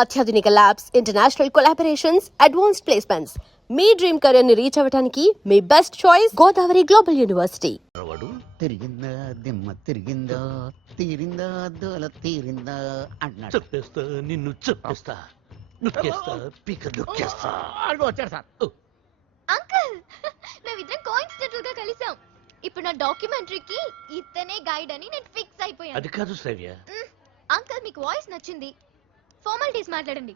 అత్యాధునిక labs, international collaborations, advanced placements. మీ dream career ని రీచ్ అవ్వడానికి మీ best choice Godavari global university. తిరిగిందా దిమ్మ తిరిగిందా తీరిందా దోల తీరిందా అన్నాడు. చెప్పేస్తా నిన్ను చెప్పేస్తా నొక్కేస్తా పీక నొక్కేస్తా. వచ్చాడు సార్. అంకుల్ మేమిద్దరం కోఇన్సిడెంటల్ గా కలిసాం. ఇప్పుడు నా డాక్యుమెంటరీకి ఇతనే గైడ్ అని నేను ఫిక్స్ అయిపోయాను. అది కాదు శ్రావ్య. అంకుల్ మీకు వాయిస్ నచ్చింది, ఫార్మాలిటీస్ మాట్లాడండి.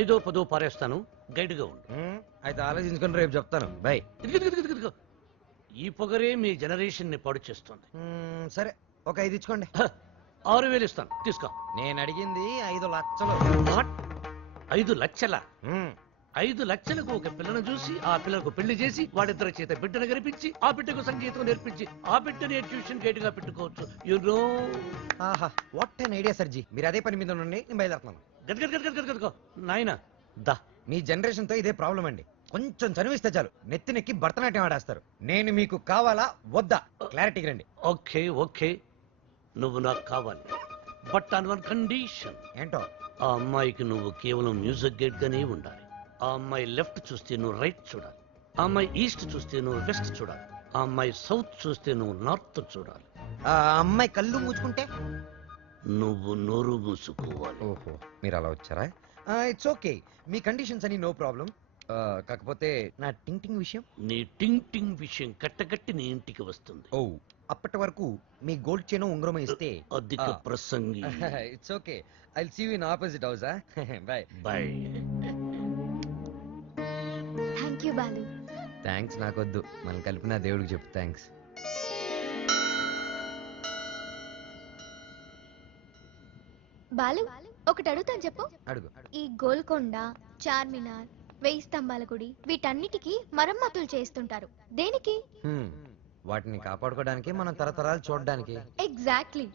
ఐదో పదో పారేస్తాను, గైడ్ గా ఉండు. అయితే ఆలోచించుకుని రేపు చెప్తాను. బై. ఇదిగో. ఈ పొగరే మీ జనరేషన్ ని పాడు చేస్తుంది. సరే ఒక 5 ఇచ్చుకోండి. 6,000 ఇస్తాను, తీసుకో. నేను అడిగింది 5 లక్షలు. 5 లక్షల? 5 లక్షలకు ఒక పిల్లను చూసి ఆ పిల్లకు పెళ్లి చేసి వాడిద్దరి చేత బిడ్డను గరిపించి ఆ బిడ్డకు సంగీతం నేర్పించి ఆ బిడ్డని ట్యూషన్ గైడ్ గా పెట్టుకోవచ్చు. యునో. ఆహా, వాట్ ఎన్ ఐడియా సర్జీ. మీరు అదే పని మీద ఉండండి, నేను బయలుదేరుతున్నాను. గదగదగదగదగో నాయనా దా. మీ జనరేషన్ తో ఇదే ప్రాబ్లం అండి. కొంచెం చనివిస్తే చాలు నెత్తినెక్కి భరతనాట్యం ఆడేస్తారు. నేను మీకు కావాలా వద్దా క్లారిటీకి రండి. ఓకే నువ్వు నాకు కావాలి, బట్ ఆన్ వన్ కండిషన్. ఏంటో? ఆ అమ్మాయికి నువ్వు కేవలం మ్యూజిక్ గైడ్ గానే ఉండాలి. ఆ అమ్మాయి లెఫ్ట్ చూస్తే నువ్వు రైట్ చూడాలి, ఆ అమ్మాయి ఈస్ట్ చూస్తే నువ్వు వెస్ట్ చూడాలి, ఆ అమ్మాయి సౌత్ చూస్తే నువ్వు నార్త్ చూడాలి. ఆ అమ్మాయి కళ్ళు మూసుకుంటే నువ్వు నోరు మూసుకోవాలి. ఓహో, మీరు అలా వచ్చారా? ఇట్స్ ఓకే, మీ కండిషన్స్ అని నో ప్రాబ్లం. కాకపోతే నా టింగ్ విషయం. నీ టింగ్ విషయం కట్టగట్టి నీ ఇంటికి వస్తుంది. ఓ, అప్పటి వరకు మీ గోల్డ్ చైన్ ఉంగరం ఇస్తే అధిక ప్రసంగి. It's okay, I will see you in opposite house. Bye bye. Thank you Balu. Thanks నాకొద్దు, మనం కలిపిన దేవుడికి చెప్పు థ్యాంక్స్. బాలు ఒకటి అడుగుతాను, చెప్పు. అడుగు. ఈ గోల్కొండ, చార్మినార్, 1000 స్తంభాల గుడి వీటన్నిటికీ మరమ్మతులు చేస్తుంటారు. దేనికి? వాటిని కాపాడుకోవడానికి, మనం తరతరాలు చూడడానికి. ఎగ్జాక్ట్లీ.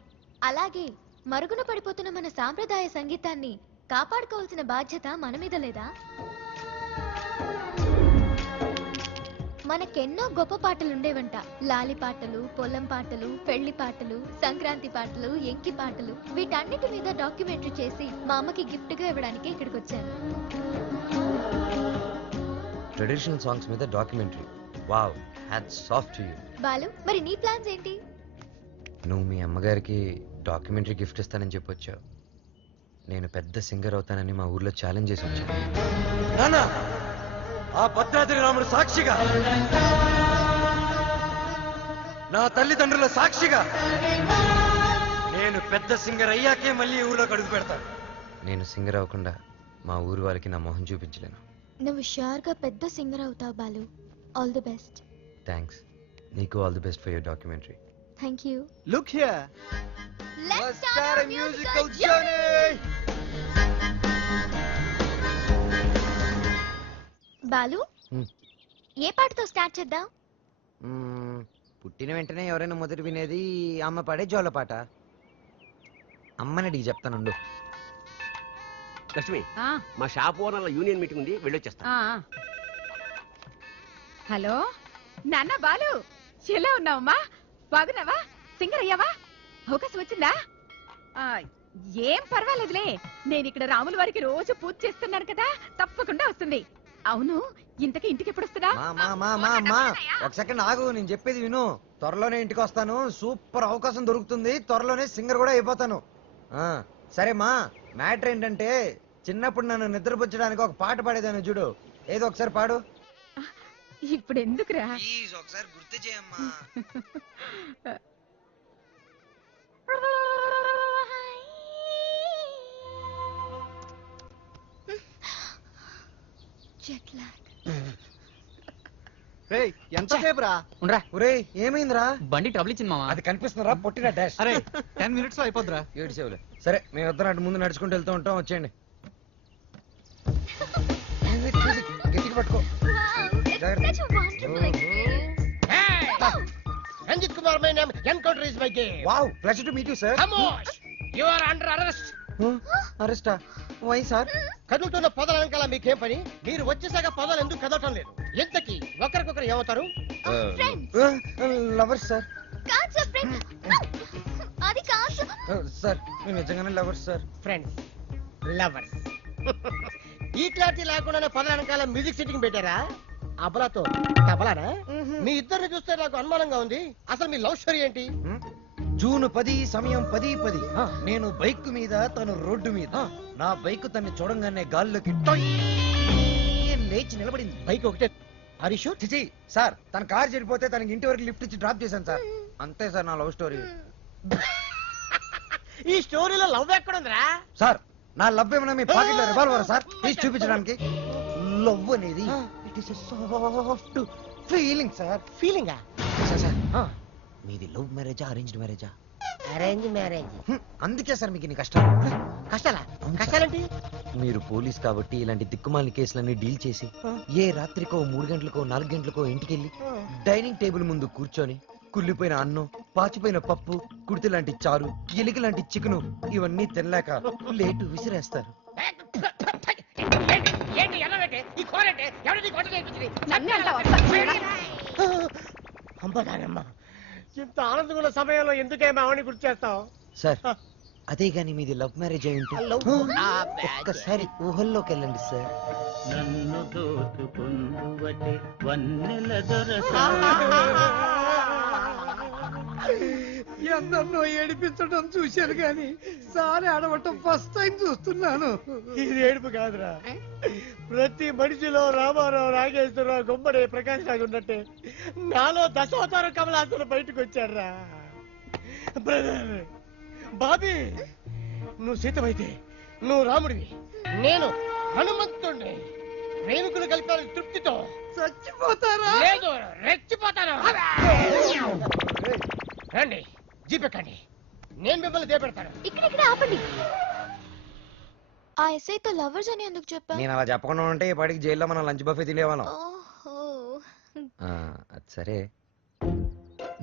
అలాగే మరుగున పడిపోతున్న మన సాంప్రదాయ సంగీతాన్ని కాపాడుకోవాల్సిన బాధ్యత మన మీద లేదా? మనకెన్నో గొప్ప పాటలుండేవంట. లాలి పాటలు, పొలం పాటలు, పెళ్లి పాటలు, సంక్రాంతి పాటలు, ఎంకి పాటలు. వీటన్నిటి మీద డాక్యుమెంటరీ చేసి మా అమ్మకి గిఫ్ట్ గా ఇవ్వడానికి ఇక్కడికి వచ్చాను. ట్రెడిషనల్ సాంగ్స్ మీద documentary. Wow, hats off to you. Balu, మరి నీ ప్లాన్స్ ఏంటి? నువ్వు మీ అమ్మగారికి డాక్యుమెంటరీ గిఫ్ట్ ఇస్తానని చెప్పొచ్చావు. నేను పెద్ద సింగర్ అవుతానని మా ఊర్లో ఛాలెంజ్ చేసి వచ్చాను. ఆ భద్రాద్రి రాముడు సాక్షిగా, నా తల్లిదండ్రుల సాక్షిగా, నేను పెద్ద సింగర్ అయ్యాకే మళ్ళీ ఊర్లోకి అడుగు పెడతాను. నేను సింగర్ అవ్వకుండా మా ఊరు వాళ్ళకి నా మొహం చూపించలేను. నువ్వు షూర్ గా పెద్ద సింగర్ అవుతావు Balu. All the best. Thanks. నీకు all the best for your documentary. Thank you. Look here. Let's start a musical journey. Balu, ఏ పాటతో స్టార్ట్ చేద్దాం? పుట్టిన వెంటనే ఎవరైనా మొదటి వినేది అమ్మ పాడే జోల పాట. అమ్మనడిగి చెప్తానుండు. లక్ష్మి, మా షాప్ ఓనర్ల యూనియన్ మీటింగ్ ఉంది, వెళ్ళొచ్చేస్తా. హలో నాన్న బాలు, ఎలా ఉన్నావమ్మా? బాగున్నావా? సింగర్ అయ్యావా? అవకాశం వచ్చిందా? ఏం పర్వాలేదులే, నేను ఇక్కడ రాముల వారికి రోజు పూజ చేస్తున్నాను కదా, తప్పకుండా వస్తుంది. అవును, ఇంతకీ ఇంటికి ఎప్పుడు వస్తుందా? ఒక సెకండ్ ఆగు, నేను చెప్పేది విను. త్వరలోనే ఇంటికి వస్తాను. సూపర్ అవకాశం దొరుకుతుంది. త్వరలోనే సింగర్ కూడా అయిపోతాను. సరే మా, మ్యాటర్ ఏంటంటే చిన్నప్పుడు నన్ను నిద్రపుచ్చడానికి ఒక పాట పాడేదాన్ని చూడు. ఏదో ఒకసారి పాడు. ఇప్పుడు ఎందుకురా? ఒకసారి గుర్తు చేయమ్మా. Jet lag. రేయ్, ఎంతసేపు రా? ఒరేయ్, ఏమైందిరా? బండి ట్రబుల్ ఇచ్చింది మామ. అది కనిపిస్తుందిరా, పొట్టిన డాష్. అరే 10 minutes లో అయిపోద్దిరా. 7 సేవలే. సరే, మేము ఇద్దరం అటు ముందు నడుచుకుంటూ వెళ్తూ ఉంటాం, వచ్చేయండి. గట్టిగా పట్టుకో. Such a wonderful experience. Ranjit Kumar, my name. Encounter is my game. Wow, pleasure to meet you sir. Khamosh. You are under arrest. అరెస్టా? Why sir? కదులుతున్న పొదల వెనకాల మీకేం పని? మీరు వచ్చేసాక పొదలు ఎందుకు కదలటం లేదు? ఎంతకి ఒకరికొకరు ఏమవుతారు? Friends. Lovers sir. Can't say friends. No. Sir మేము నిజంగానే లవర్స్ సార్. ఫ్రెండ్స్ లవర్స్ ఈ క్లారిటీ లేకుండానే పద వెనకాల మ్యూజిక్ సెట్టింగ్ పెట్టారా? అబలాతో తబలానా? మీ ఇద్దరిని చూస్తే నాకు అనుమానంగా ఉంది. అసలు మీ లవ్ స్టోరీ ఏంటి? జూన్ 10 సమయం 10:10. నేను బైక్ మీద, తను రోడ్డు మీద. నా బైక్ తన్ని చూడంగానే గాల్లోకి టొయ్ లేచి నిలబడింది. బైక్ ఒకటే హరీష్. చిచి సార్, తన కార్ చెడిపోతే తనకి ఇంటి వరకు లిఫ్ట్ ఇచ్చి డ్రాప్ చేశాను సార్. అంతే సార్ నా లవ్ స్టోరీ. ఈ స్టోరీలో లవ్ ఎక్కడుందిరా? సార్ నా లవ్ ఏమన్నా మీ పాకెట్ లో రివాల్వర్ సార్ తీసి చూపించడానికి? లవ్ అనేది it is soft feeling sir. ఫీలింగా? సార్ సార్ మీది లవ్ మ్యారేజా అరేంజ్డ్ మ్యారేజా? Arrange marriage. అందుకే సార్ మీకు ఇన్ని కష్టాలు. కష్టాలా? కష్టాలేంటి? మీరు పోలీస్ కాబట్టి ఇలాంటి దిక్కుమాలిన కేసులన్నీ డీల్ చేసి ఏ రాత్రికో 3 గంటలకో 4 గంటలకో ఇంటికెళ్ళి డైనింగ్ టేబుల్ ముందు కూర్చొని కుళ్ళిపోయిన అన్నం, పాచిపోయిన పప్పు, కుడితి లాంటి చారు, ఎలిక లాంటి చికెను ఇవన్నీ తినలేక లేటు విసిరేస్తారు. అమ్మదానమ్మ, ఇంత ఆనందంగా సమయంలో ఎందుకే మావని గుర్తు చేస్తావు? సార్ అదే గాని మీది లవ్ మ్యారేజ్ అయి ఉంటే ఒక్కసారి ఊహల్లోకి వెళ్ళండి సార్. నన్ను దోచుకుందువటే వన్నెల దొరసా ఎందరినో ఏడిపించడం చూశాను గాని సారి ఆడవటం ఫస్ట్ టైం చూస్తున్నాను. ఇది ఏడుపు కాదురా, ప్రతి మనిషిలో రామారావు, నాగేశ్వరరావు, గుమ్మడి, ప్రకాష్ రాజు ఉన్నట్టే నాలో దశావతార కమలాసన బయటకు వచ్చారా. బ్రదర్ బాబీ, నువ్వు సీతమైతే నువ్వు రాముడివి, నేను హనుమంతుడిని. ప్రేమికులు కలిపారు తృప్తితో చచ్చిపోతారా? లేదు, రెచ్చిపోతాను. రండి జీపెక్కండి, నేను మిమ్మల్ని దేపెడతాను. ఇక్కడిక్కడ ఆపండి. ఆ ఎస్ఐతో లవర్స్ అని ఎందుకు చెప్పా? నేను అలా చెప్పకుండా ఉంటే ఈ పాటికి జైల్లో మనం లంచ్ బఫే తినేవాళ్ళం. ఓహో. అది సరే,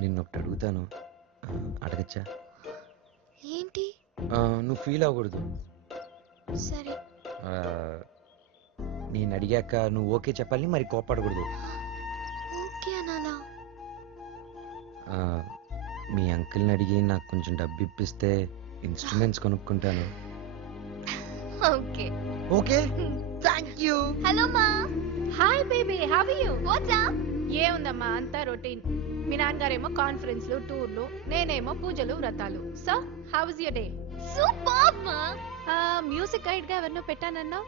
నిన్ను ఒకటి అడుగుతాను, అడగచ్చా? ఏంటి? నువ్వు ఫీల్ అవ్వకూడదు. సరే. నేను అడిగాక నువ్వు ఓకే చెప్పాలి, మరి కోప్పడకూడదు. ఓకే అనాలా? మీ అంకుల్ని అడిగి నాకు కొంచెం డబ్బు ఇప్పిస్తే ఇన్స్ట్రుమెంట్స్ కొనుక్కుంటాను. Okay. Okay, thank you. Hello మా. Hi baby, how are you? What's up? ఏముందమ్మా, అంతా రొటీన్. మీ నాన్నగారేమో కాన్ఫరెన్స్లు, టూర్లు, నేనేమో పూజలు, వ్రతాలు. So how was your day? Super మా. మ్యూజిక్ గైడ్ గా ఎవరినో పెట్టానన్నావు,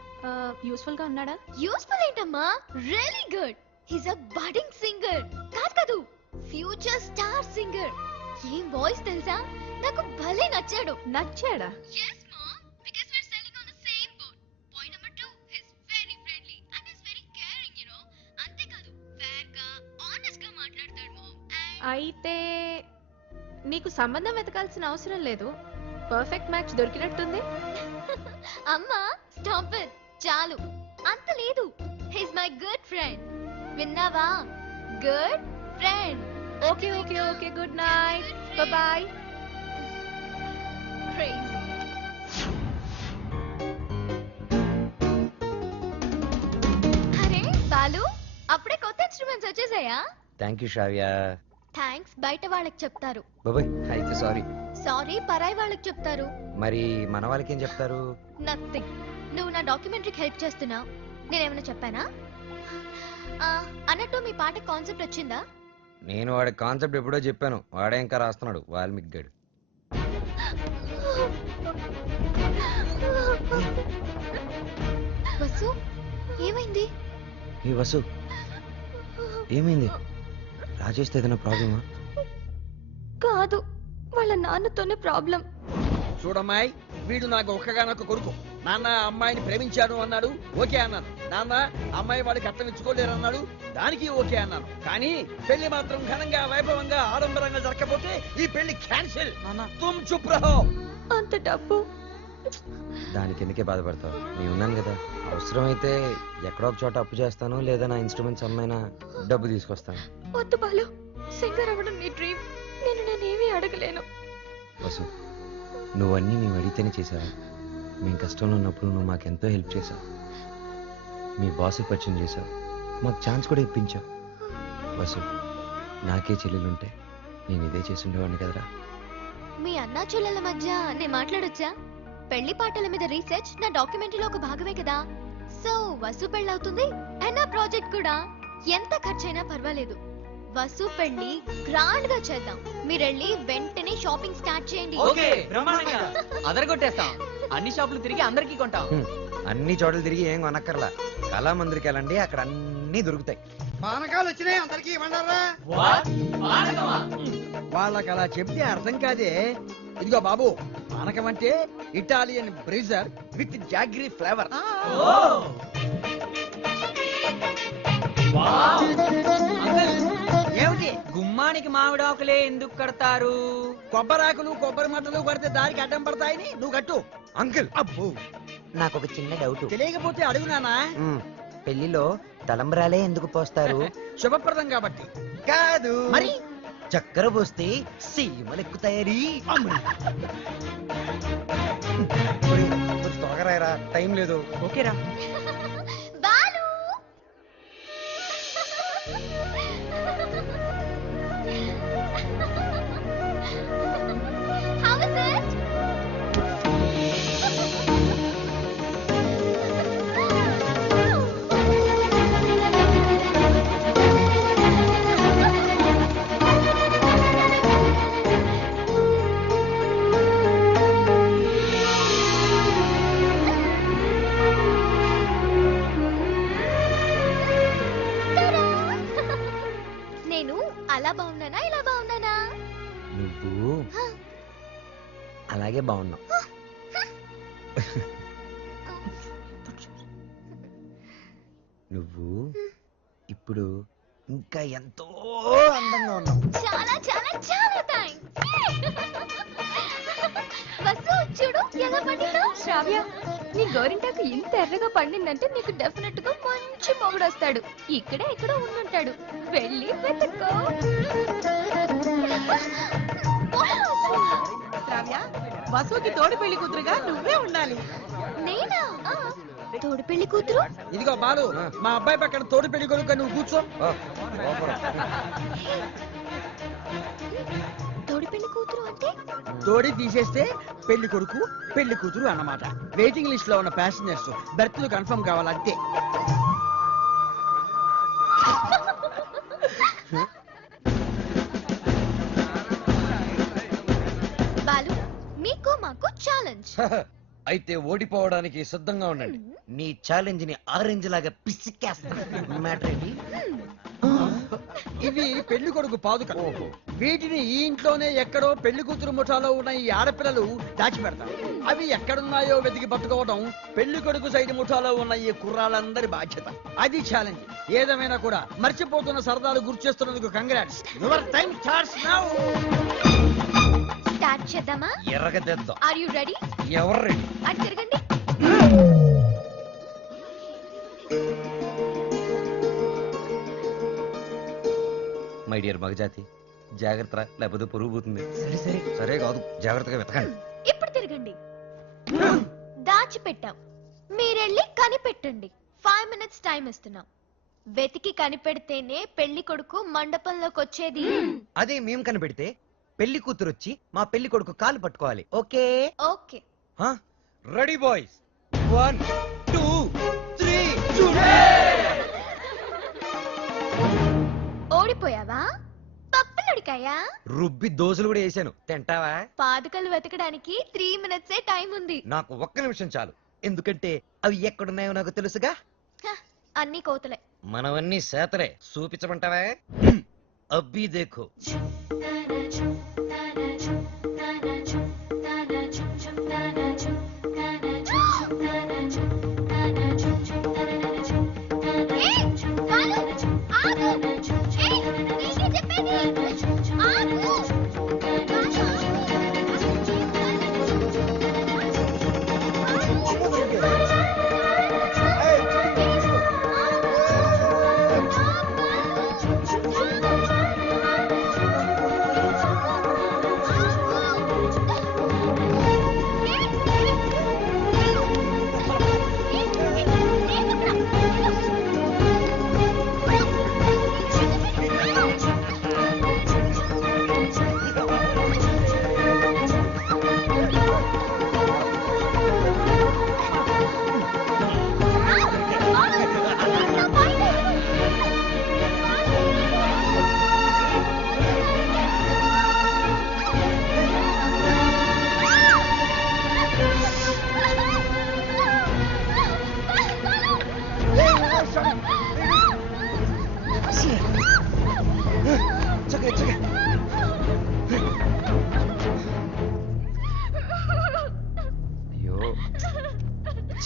యూస్ఫుల్ గా ఉన్నాడా? యూస్ఫుల్ ఏంటమ్మా, really good. He's a budding singer. కాదు, ఫ్యూచర్ స్టార్ సింగర్. ఏం వాయిస్ తెలుసా, నాకు భలే నచ్చాడు. నచ్చాడా? yes mom, because we're selling on the same boat. Point number 2, he's very friendly and he's very caring, you know. అంతే కాదు, fair గా honest గా మాట్లాడతాడు mom. అయితే నీకు సంబంధం వెతకాల్సిన అవసరం లేదు, పర్ఫెక్ట్ మ్యాచ్ దొరికినట్టుంది. అమ్మా స్టాప్ ఇట్, చాలు. అంత లేదు, he's my good friend. విన్నావా? Good friend. Okay okay okay, good night, bye bye. Crazy. అరే బాలు, అప్పుడే కొత్త ఇన్స్ట్రుమెంట్స్ వచ్చేసాయా? Thank you Shravya. థ్యాంక్స్ బయట వాళ్ళకి చెప్తారు, బాబాయ్ అయితే సారీ. సారీ పరాయి వాళ్ళకి చెప్తారు. మరి మన వాళ్ళకి ఏం చెప్తారు? నథింగ్. నువ్వు నా డాక్యుమెంటరీకి హెల్ప్ చేస్తున్నావు, నేనేమైనా చెప్పానా? అన్నట్టు మీ పాట కాన్సెప్ట్ వచ్చిందా? నేను వాడి కాన్సెప్ట్ ఎప్పుడో చెప్పాను, వాడే ఇంకా రాస్తున్నాడు వాల్మీకి గడు. వసు, ఏమైంది? ఏ వసు, ఏమైంది? రాజేష్ ఏదైనా ప్రాబ్లమా? కాదు, వాళ్ళ నాన్నతోనే ప్రాబ్లం. చూడమ్మాయి, వీడు నాకు ఒక్కగానొక్క కొడుకు. నాన్న అమ్మాయిని ప్రేమించాను అన్నాడు, ఓకే అన్నాను. నాన్న అమ్మాయి వాడికి అర్థం ఇచ్చుకోలేరు అన్నాడు, దానికి ఓకే అన్నాను. కానీ పెళ్లి మాత్రం ఘనంగా, వైభవంగా, ఆడంబరంగా జరగకపోతే ఈ పెళ్లి క్యాన్సిల్. తుమ్ చుప్ రహో. అంత డబ్బు దానికి ఎందుకే బాధపడతావు? నేను ఉన్నాను కదా, అవసరమైతే ఎక్కడో ఒక చోట అప్పు చేస్తాను, లేదా నా ఇన్స్ట్రుమెంట్స్ అమ్మైనా డబ్బు తీసుకొస్తాను. వద్దు బాలు, సింగర్ అవ్వడం నీ డ్రీమ్, నేనేమీ అడగలేను. వసు, నువ్వన్నీ మేము అడిగితేనే చేసావు. మేము కష్టంలో ఉన్నప్పుడు నువ్వు మాకెంతో హెల్ప్ చేసావు. మీ బాస్కి పరిచయం చేసావు, మాకు ఛాన్స్ కూడా ఇప్పించావు. వసు, నాకే చెల్లెలుంటే నేను ఇదే చేసి ఉండేవాడిని కదరా. మీ అన్నా చెల్లెల మధ్య నేను మాట్లాడొచ్చా? పెళ్లి పాటల మీద రీసెర్చ్ నా డాక్యుమెంటరీలో ఒక భాగమే కదా. సో వసు పెళ్ళవుతుంది అండ్ నా ప్రాజెక్ట్ కూడా. ఎంత ఖర్చైనా పర్వాలేదు, వసు పెళ్లి గ్రాండ్ గా చేద్దాం. మీరెళ్ళి వెంటనే షాపింగ్ స్టార్ట్ చేయండి. అదరగొట్టేస్తాం. అన్ని షాపులు తిరిగి అందరికీ కొంటాం. అన్ని చోట్ల తిరిగి ఏం కొనక్కర్లా, కళామందిరికి వెళ్ళండి, అక్కడ అన్ని దొరుకుతాయి. పానకాలు వచ్చినాయి, అందరికి ఇవ్వండారా? వాళ్ళకి అలా చెప్తే అర్థం కాదే. ఇదిగో బాబు, పానకం అంటే Italian Brezza with jaggery flavour. ఏమిటి? గుమ్మానికి మామిడాకులే ఎందుకు కడతారు? కొబ్బరాకులు కొబ్బరి మట్టలు కొడితే దారికి అడ్డం పడతాయని నువ్వు కట్టు. అంకుల్, అబ్బో, నాకు ఒక చిన్న డౌట్. తెలియకపోతే అడుగునానా? పెళ్లిలో తలంబ్రాలే ఎందుకు పోస్తారు? శుభప్రదం కాబట్టి. కాదు మరి చక్కెర పోస్తే సీమలు ఎక్కుతాయని. త్వరగా రాయరా, టైం లేదు. ఓకేరా. Balu How is it? నేను అలా బాగున్నానా ఇలా బాగున్నానా? నువ్వు అలాగే బాగున్నావు. నువ్వు ఇప్పుడు ఇంకా ఎంతో అందంగా ఉన్నావు. చాలా చాలా చాలా థాంక్స్. వసు చూడు ఎలా పండిందో. శ్రావ్య, నీ గోరింటాకు ఇంత ఎర్రగా పండిందంటే నీకు డెఫినెట్ గా మంచి మొగుడు వస్తాడు. ఇక్కడే ఎక్కడో ఉండుంటాడు, వెళ్ళి వెతుక్కో. శ్రావ్య, వసుకి తోడు పెళ్లి కూతురుగా నువ్వే ఉండాలి. నేనా? తోడు పెళ్లి కూతురు? ఇదిగో బాలు, మా అబ్బాయి పక్కన తోడు పెళ్లి కొడుకు నువ్వు కూర్చో. తోడు పెళ్లి కూతురు అంటే? తోడి తీసేస్తే పెళ్లి కొడుకు పెళ్లి కూతురు అన్నమాట. వెయిటింగ్ లిస్ట్ లో ఉన్న ప్యాసింజర్స్ బెర్త్లు కన్ఫర్మ్ కావాలంతే. బాలు, మీకు మాకు ఛాలెంజ్. అయితే ఓడిపోవడానికి సిద్ధంగా ఉండండి. నీ ఛాలెంజ్ ని ఆరెంజ్ లాగా పిసికేస్తా. మ్యాటర్ ఏంటి? ఇవి పెళ్లి కొడుకు పాదుకలు. వీటిని ఈ ఇంట్లోనే ఎక్కడో పెళ్లి కూతురు ముఠాలో ఉన్న ఈ ఆడపిల్లలు దాచిపెడతారు. అవి ఎక్కడున్నాయో వెతికి పట్టుకోవడం పెళ్లి కొడుకు సైడ్ ముఠాలో ఉన్న ఈ కుర్రాళ్ళందరి బాధ్యత. అది ఛాలెంజ్. ఏదేమైనా కూడా మర్చిపోతున్న సరదాలు గుర్తు చేస్తున్నందుకు congrats. Your time starts now. Start చేద్దామా? ఎర్రగద్దేద్దాం. Are you ready? ఎవరు రెడీ? అటు తిరగండి. మై డియర్ మగజాతి, జాగ్రత్త, లేకపోతే పొరుగు పోతుంది. సరే సరే సరే కాదు, జాగ్రత్తగా వెతకండి. ఇప్పుడు తిరగండి. దాచిపెట్టాం, మీరెళ్ళి కనిపెట్టండి. 5 minutes టైం ఇస్తున్నాం. వెతికి కనిపెడితేనే పెళ్లి కొడుకు మండపంలోకి వచ్చేది. అదే మేము కనిపెడితే పెళ్లి కూతురు వచ్చి మా పెళ్లి కొడుకు కాలు పట్టుకోవాలి. ఓకే? ఓకే. Ready boys, 1 2 3. ఓడిపోయావా? పప్పులడికాయా? రుబ్బి దోశలు కూడా వేసాను, తింటావా? పాదుకలు వెతకడానికి 3 minutes టైం ఉంది. నాకు ఒక్క నిమిషం చాలు, ఎందుకంటే అవి ఎక్కడున్నాయో నాకు తెలుసుగా. అన్ని కోతలే. మనవన్నీ సేతలే, చూపించమంటావా? అబ్బి దేఖో.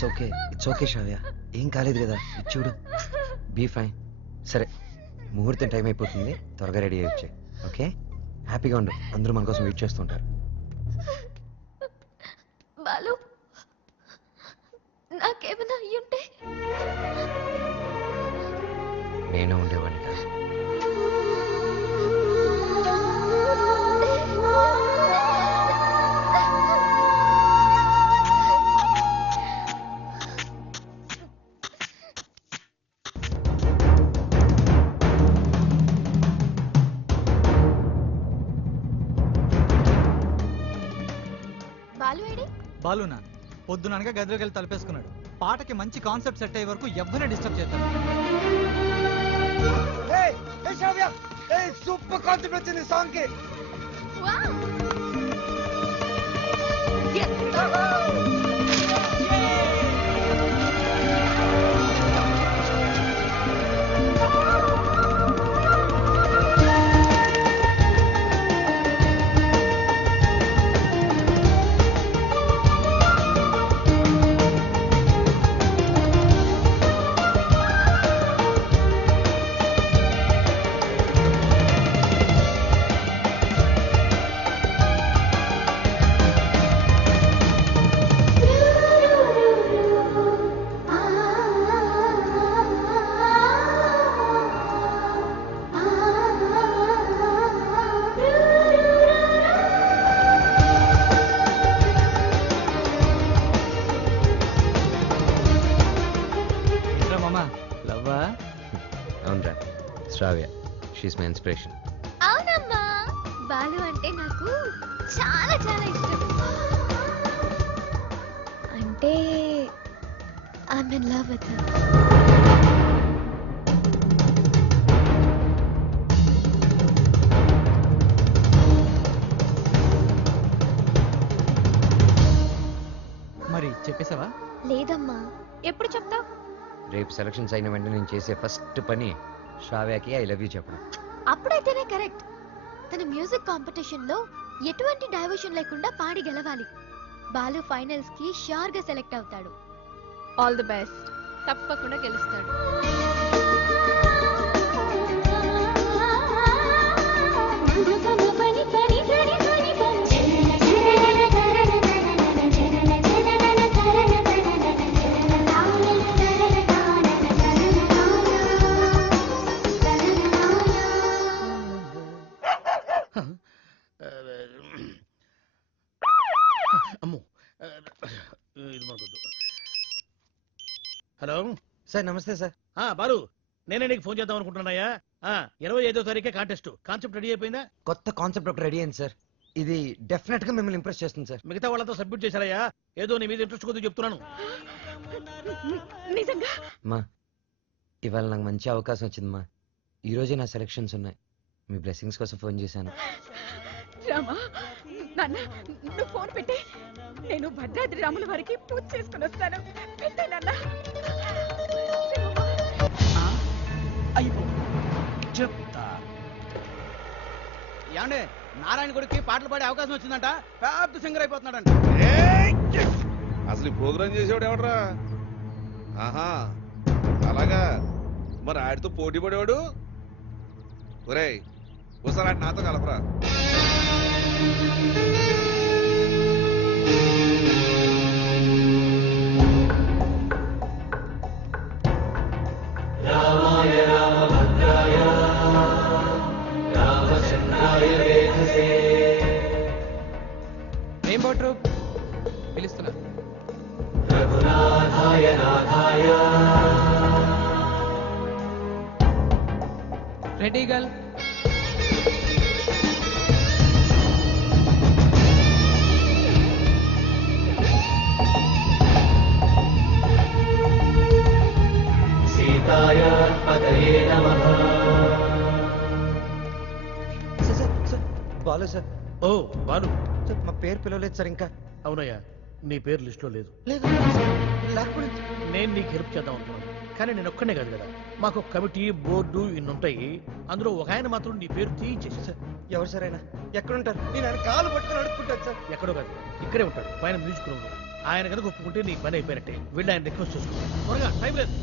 ఇట్స్ ఓకే శ్రావ్య, ఏం కాలేదు కదా, ఇది చూడు, బీ ఫైన్. సరే, ముహూర్తం టైం అయిపోతుంది, త్వరగా రెడీ అయ్యి వచ్చాయి. ఓకే, హ్యాపీగా ఉండు, అందరూ మన కోసం వెయిట్ చేస్తుంటారు. బాలు నాకేమైనా అయ్యుంటే నేను ఉండేవాడిని కాదు. బాలు ఏడి? బాలునా పొద్దుననగా గదిలోకి వెళ్ళి తలపేసుకున్నాడు. పాటకి మంచి కాన్సెప్ట్ సెట్ అయ్యే వరకు ఎవరిని డిస్టర్బ్ చేస్తాను. సూపర్ కాన్సెప్ట్ వచ్చింది సాంగ్ కి. అవునరా, శ్రావ్య, షీఈస్ మై ఇన్స్పిరేషన్. అవునమ్మా, బాలు అంటే నాకు చాలా చాలా ఇష్టం. అంటే I'm in love with him. మరి చెప్పేసావా? లేదమ్మా, ఎప్పుడు చెప్తావు? రేపు సెలక్షన్స్ అయిన వెంటనే నేను చేసే ఫస్ట్ పని శ్రావ్యకి ఐ లవ్ యూ చెప్పడం. అప్పుడైతేనే కరెక్ట్. తన మ్యూజిక్ కాంపిటీషన్ లో ఎటువంటి డైవర్షన్ లేకుండా పాడి గెలవాలి. బాలు ఫైనల్స్ కి షూర్ గా సెలెక్ట్ అవుతాడు. All the best. తప్పకుండా గెలుస్తాడు. అమ్మో, ఇది మనకొద్దు. హలో సార్, నమస్తే సార్. బాలు, నేనే నీకు ఫోన్ చేద్దాం అనుకుంటున్నాయా? 25వ తారీఖే కాంటెస్ట్. కాన్సెప్ట్ రెడీ అయిపోయిందా? కొత్త కాన్సెప్ట్ ఒకటి రెడీ అయింది సార్. ఇది డెఫినెట్ గా మిమ్మల్ని ఇంప్రెస్ చేస్తుంది సార్. మిగతా వాళ్ళతో సబ్మిట్ చేశారయ్యా. ఏదో నీ మీద ఇంట్రెస్ట్ కొద్దిగా చెప్తున్నాను. నిజంగా? మా ఇవాళ నాకు మంచి అవకాశం వచ్చిందమ్మా. ఈ రోజే నా సెలక్షన్స్ ఉన్నాయి. మీ బ్లెస్సింగ్స్ కోసం ఫోన్ చేశాను. రామా, నాన్న నువ్వు ఫోన్ పెట్టి, నేను భద్రాద్రి రాముల వారికి పూజ చేసుకుని వస్తాను. పెట్టే నాన్న. చెప్తా. ఏమండే, నారాయణ గుడికి పాటలు పాడే అవకాశం వచ్చిందంట. పెద్ద సింగర్ అయిపోతున్నాడంట. అసలు ఈ ప్రోగ్రామ్ చేసేవాడు ఎవడరా? ఆహా, అలాగా. మరి ఆడితో పోటీ పడేవాడు. ఒరేయ్, ఒకసారి ఆడి నాతో కలపరా. రెయిన్బో ట్రూప్ పిలుస్తున్నా. Ready girl. Balu sir. Oh Balu, sir, మా పేరు పిలవలేదు సార్ ఇంకా. అవునయ్యా, నీ పేరు లిస్టులో లేదు. లేదు, లేకపోతే నేను నీకు హెల్ప్ చేద్దాం అనుకున్నాను, కానీ నేను ఒక్కనే కాదు కదా, మాకు కమిటీ, బోర్డు ఇన్ని ఉంటాయి. అందులో ఒక ఆయన మాత్రం నీ పేరు తీయించేసి. సార్, ఎవరు సార్ ఆయన? ఎక్కడుంటారు? నేను ఆయన కాలు పట్టుకుని అడుక్కుంటాను సార్. ఎక్కడో కాదు, ఇక్కడే ఉంటాడు, పైన మ్యూజిక్ రూమ్. ఆయన కనుక ఒప్పుకుంటే నీకు పని అయిపోయినట్టే. వెళ్ళి ఆయన రిక్వెస్ట్ చూసుకో. త్వరగా, టైం లేదు.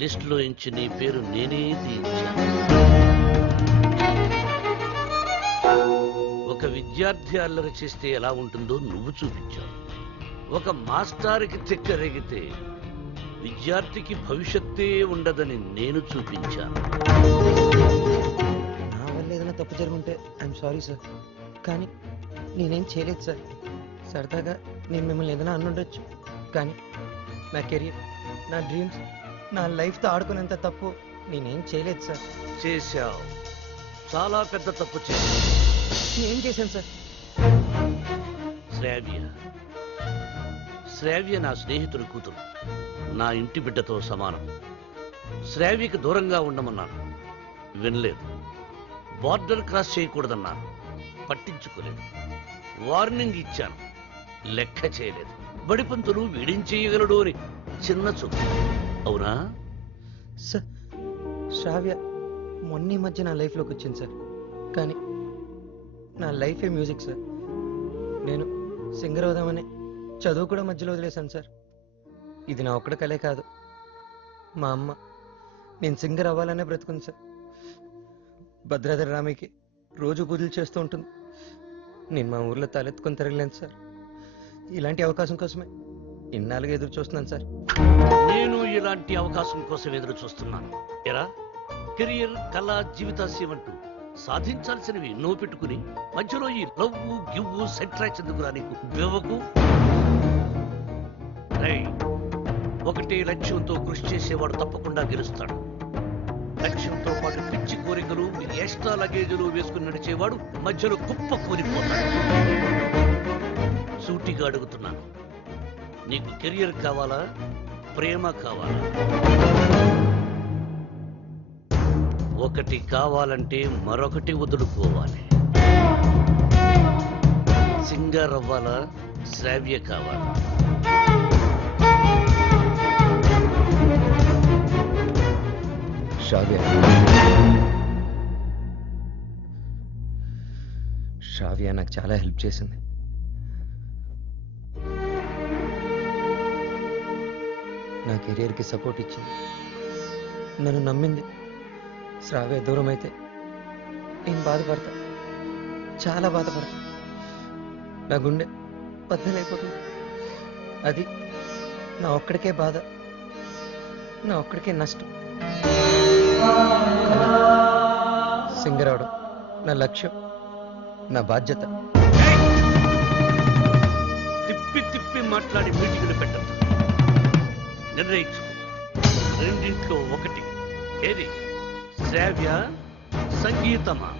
లిస్ట్ లో ఇంచి నీ పేరు నేనే తీయించాను. ఒక విద్యార్థి అల్లరి చేస్తే ఎలా ఉంటుందో నువ్వు చూపించావు. ఒక మాస్టారుకి తెక్కరేగితే విద్యార్థికి భవిష్యత్తే ఉండదని నేను చూపించాను. నా వల్ల ఏదైనా తప్పు జరుగుంటే ఐఎమ్ సారీ సార్, కానీ నేనేం చేయలేదు సార్. సరదాగా నేను మిమ్మల్ని ఏదైనా అనుండొచ్చు, కానీ నా కెరీర్, నా డ్రీమ్స్, నా లైఫ్తో ఆడుకునేంత తప్పు నేనేం చేయలేదు సార్. చేశావు, చాలా పెద్ద తప్పు చేశావు. ఏం చేశాను సార్? శ్రావ్య నా స్నేహితుడి కూతురు, నా ఇంటి బిడ్డతో సమానం. శ్రావ్యకి దూరంగా ఉండమన్నాను, వినలేదు. బార్డర్ క్రాస్ చేయకూడదన్నాను, పట్టించుకోలేదు. వార్నింగ్ ఇచ్చాను, లెక్క చేయలేదు. బడిపంతులు వీడిం చేయగలడు అని చిన్న చూపు. అవునా సార్? శ్రావ్య మొన్న మధ్య నా లైఫ్లోకి వచ్చింది సార్, కానీ నా లైఫే మ్యూజిక్ సార్. నేను సింగర్ అవుదామని చదువు కూడా మధ్యలో వదిలేశాను సార్. ఇది నా ఒక్కడ కలే కాదు, మా అమ్మ నేను సింగర్ అవ్వాలనే బ్రతుకుంది సార్. భద్రాద్రి రామికి రోజు పూజలు చేస్తూ ఉంటుంది. నేను మా ఊర్లో తలెత్తుకొని తిరగలేను సార్. ఇలాంటి అవకాశం కోసమే ఇన్నాళ్ళుగా ఎదురు చూస్తున్నాను సార్. నేను ఇలాంటి అవకాశం కోసం ఎదురు చూస్తున్నాను. ఎరా, కెరియర్, కళ, జీవితాశయం అంటూ సాధించాల్సినవి ఎన్నో పెట్టుకుని మధ్యలో ఈ లవ్వు గివ్వు సెంట్రాక్స్ ఎందుకురా నీకు? బెవకు. ఒకటే లక్ష్యంతో కృషి చేసేవాడు తప్పకుండా గెలుస్తాడు. లక్ష్యంతో పాటు పిచ్చి కోరికలు, ఎక్స్ట్రా లగేజీలు వేసుకుని నడిచేవాడు మధ్యలో కుప్ప కూలిపోతాడు. సూటిగా అడుగుతున్నాను, నీకు కెరియర్ కావాలా, ప్రేమ కావాలా? ఒకటి కావాలంటే మరొకటి వదులుకోవాలి. సింగర్ అవ్వాలా, శ్రావ్య కావాలా? శ్రావ్య నాకు చాలా హెల్ప్ చేసింది. నా కెరియర్కి సపోర్ట్ ఇచ్చింది, నన్ను నమ్మింది. శ్రావ్య దూరం అయితే నేను బాధపడతా, చాలా బాధపడతా. నా గుండె బద్దలైపోతుంది. అది నా ఒక్కడికే బాధ, నా ఒక్కడికే నష్టం. సింగర్ అవడం నా లక్ష్యం, నా బాధ్యత. తిప్పి తిప్పి మాట్లాడి మీటింగ్లు పెట్టదు. నిర్ణయించు, రెండింట్లో ఒకటి. ఏది, శ్రావ్య సంగీతమా?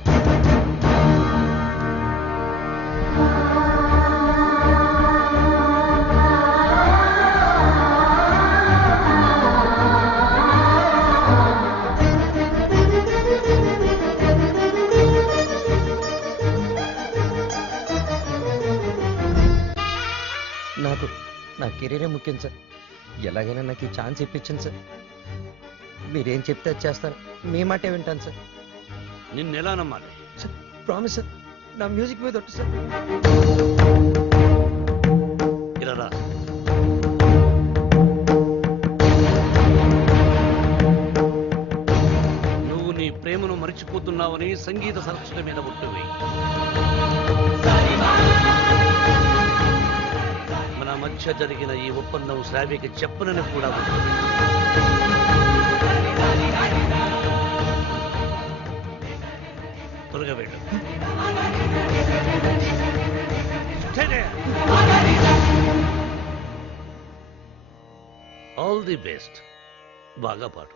నాకు నా కెరీరే ముఖ్యం సార్. ఎలాగైనా నాకు ఈ ఛాన్స్ ఇప్పించండి సార్. మీరేం చెప్తే అది చేస్తాను, మీ మాటే వింటాను సార్. నిన్నెలా నమ్మాలి? సార్ ప్రామిస్ సార్, నా మ్యూజిక్ మీద ఒట్టు సార్. ఇలా రా. నువ్వు నీ ప్రేమను మరిచిపోతున్నావని సంగీత సరస్వతి మీద ఒట్టువి. మన మధ్య జరిగిన ఈ ఒప్పందం శ్రావ్యకి చెప్పనని కూడా ఉంటుంది. త్వరగా వెళ్ళు. All the best. బాగా పాడు.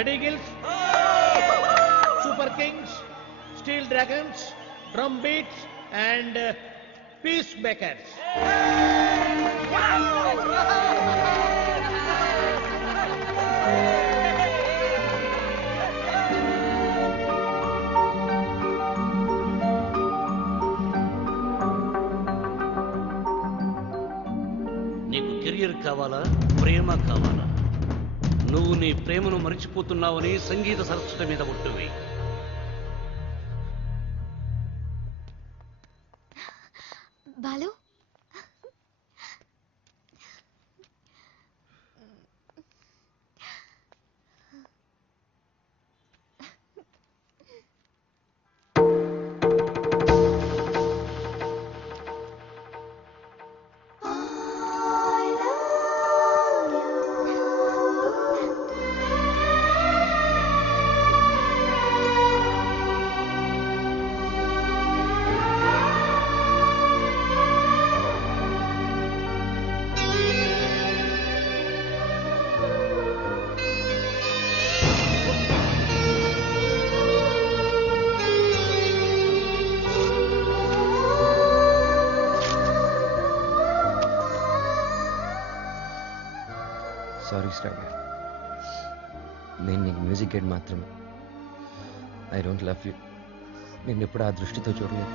Ready gills, super kings, steel dragons, drum beats and peace makers. నీకు కెరియర్ కావాలా, ప్రేమ కావాలా? నువ్వు నీ ప్రేమను మర్చిపోతున్నావని సంగీత సరస్వతి మీద ఒట్టువి. బాలు సారీ శ్రావ్య, నేను నీకు మ్యూజిక్ గైడ్ మాత్రమే. I don't love you. నేను ఎప్పుడు ఆ దృష్టితో చూడలేదు.